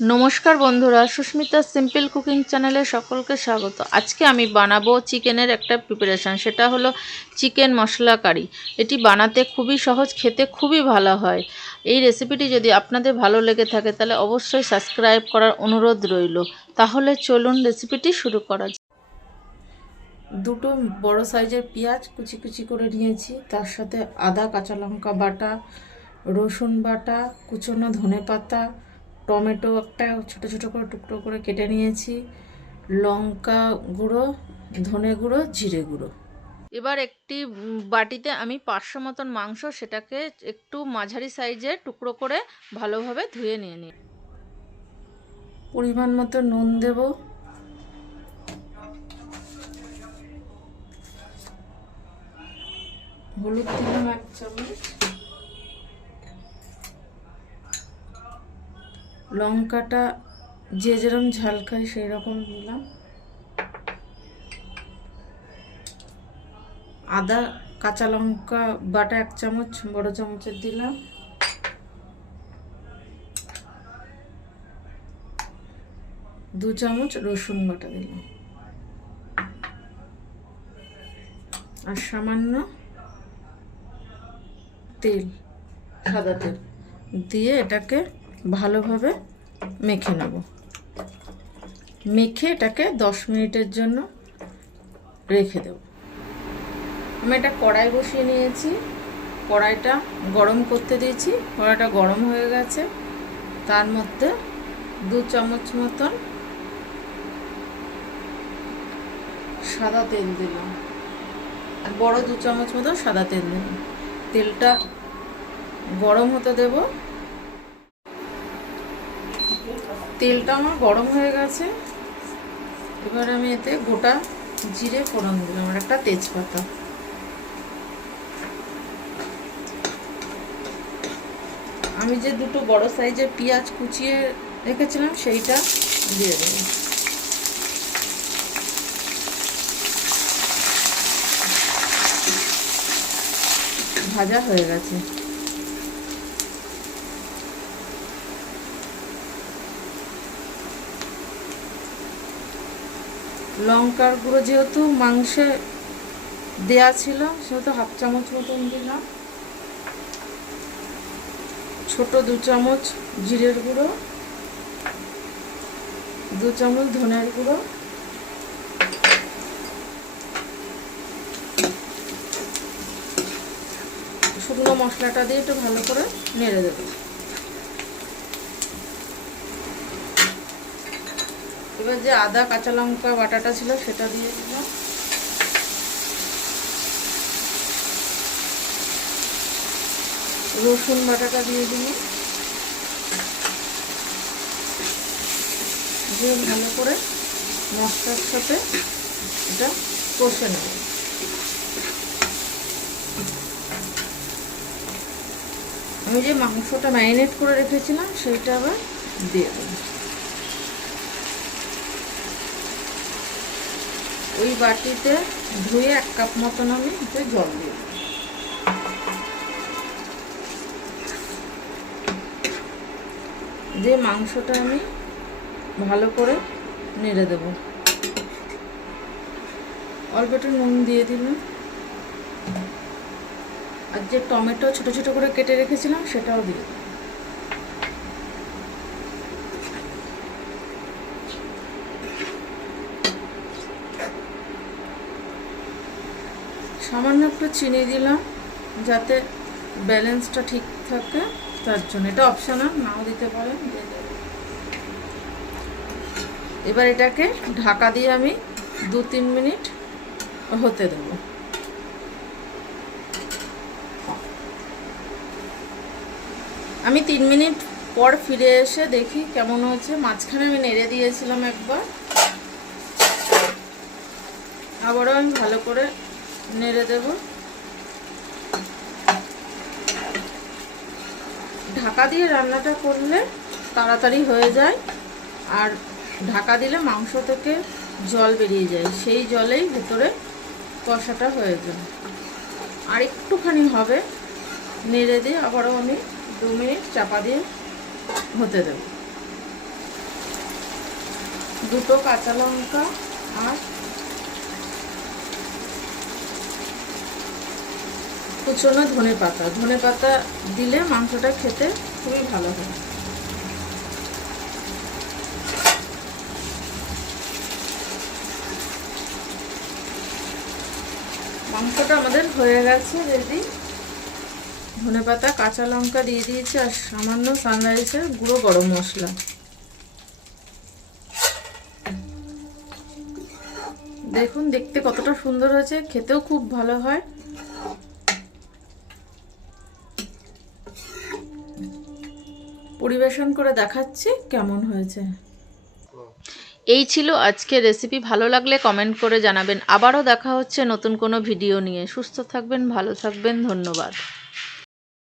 নমস্কার বন্ধুরা, Susmita simple cooking চ্যানেলে সকলকে স্বাগত। আজকে আমি বানাবো চিকেনের একটা প্রিপারেশান সেটা হলো চিকেন মশলা কারি। এটি বানাতে খুবই সহজ, খেতে খুবই ভালো হয়। এই রেসিপিটি যদি আপনাদের ভালো লেগে থাকে, তাহলে অবশ্যই সাবস্ক্রাইব করার অনুরোধ রইল। তাহলে চলুন রেসিপিটি শুরু করা যাক। দুটো বড় সাইজের পেঁয়াজ কুচি কুচি করে নিয়েছি। তার সাথে আদা, কাঁচা লঙ্কা বাটা, রসুন বাটা, কুচনো ধনে পাতা টমেটো একটা ছোট ছোট করে টুকরো করে কেটে নিয়েছি। লঙ্কা গুঁড়ো ধনে গুঁড়ো জিরে গুঁড়ো। এবার একটি বাটিতে আমি পাঁচশো মতন মাংস সেটাকে একটু মাঝারি সাইজের টুকরো করে ভালোভাবে ধুয়ে নিয়ে নিই। পরিমাণ মতো নুন দেব। হলুদ দিলাম এক চামচ। লঙ্কাটা যে যেরকম ঝাল খায় সেই রকম দিলাম আদা, কাঁচা লঙ্কা বাটা এক চামচ, বড় চামচের দিলাম। দু চামচ রসুন বাটা দিলাম। আর সামান্য তেল, সাদা তেল দিয়ে এটাকে ভালোভাবে মেখে নেব। মেখে এটাকে দশ মিনিটের জন্য রেখে দেব। আমি এটা কড়াই বসিয়ে নিয়েছি। কড়াইটা গরম করতে দিয়েছি। কড়াইটা গরম হয়ে গেছে। তার মধ্যে দু চামচ মতন সাদা তেল দিলাম। আর বড় দু চামচ মতন সাদা তেল দিলাম। তেলটা গরম হতে দেবো। তেলটা আমার গরম হয়ে গেছে। এবার আমি এতে গোটা জিরে ফোড়ন দিলাম আর একটা তেজপাতা। আমি যে দুটো বড় সাইজের পেঁয়াজ কুচিয়ে রেখেছিলাম, সেইটা দিয়ে দেবো। ভাজা হয়ে গেছে। লঙ্কার গুঁড়ো যেহেতু মাংসে দেয়া ছিল, সেহেতু হাফ চামচ মতন দিলাম। ছোট দু চামচ জিরের গুঁড়ো, দু চামচ ধনের গুঁড়ো। শুকনো মশলাটা দিয়ে একটু ভালো করে নেড়ে দেবো। এবার যে আদা, কাঁচা লঙ্কা, বাটাটা ছিল সেটা দিয়ে দিলাম রসুন বাটাটা দিয়ে দিই দিয়ে ভালো করে মশলার সাথে এটা কষে নেব। আমি যে মাংসটা ম্যারিনেট করে রেখেছিলাম, সেইটা আবার দিয়ে দেবো। ওই বাটিতে ধুয়ে এক কাপ মতন আমি এতে জল দিই দিয়ে মাংসটা আমি ভালো করে নেড়ে দেব। অল্প একটু নুন দিয়ে দিলাম। আর যে টমেটো ছোট ছোট করে কেটে রেখেছিলাম সেটাও দিয়ে দিলাম। সামান্য একটু চিনি দিলাম যাতে ব্যালেন্সটা ঠিক থাকে, তার জন্য। এটা অপশনাল নাও দিতে পারেন। এবার এটাকে ঢাকা দিয়ে আমি দু তিন মিনিট হতে দেবো। আমি তিন মিনিট পর ফিরে এসে দেখি কেমন হয়েছে। মাঝখানে আমি নেড়ে দিয়েছিলাম একবার। আবারও আমি ভালো করে নেড়ে দেব। ঢাকা দিয়ে রান্নাটা করলে তাড়াতাড়ি হয়ে যায়। আর ঢাকা দিলে মাংস থেকে জল বেরিয়ে যায়। সেই জলেই ভেতরে কষাটা হয়ে যায়। আর একটুখানি হবে। নেড়ে দিয়ে আবারও আমি দু মিনিট চাপা দিয়ে হতে দেব। দুটো কাঁচা লঙ্কা আর কুচনো ধনে পাতা। ধনে পাতা দিলে মাংসটা খেতে খুবই ভালো হয়। মাংসটা আমাদের হয়ে গেছে রেডি ধনে পাতা, কাঁচা লঙ্কা দিয়ে দিয়েছি আর সামান্য সানরাইসের গুঁড়ো গরম মশলা। দেখুন, দেখতে কতটা সুন্দর হয়েছে, খেতেও খুব ভালো হয়। পরিবেশন করে দেখাচ্ছি কেমন হয়েছে। এই ছিল আজকে রেসিপি ভালো লাগলে কমেন্ট করে জানাবেন। আবারও দেখা হচ্ছে নতুন কোনো ভিডিও নিয়ে। সুস্থ থাকবেন, ভালো থাকবেন, ধন্যবাদ।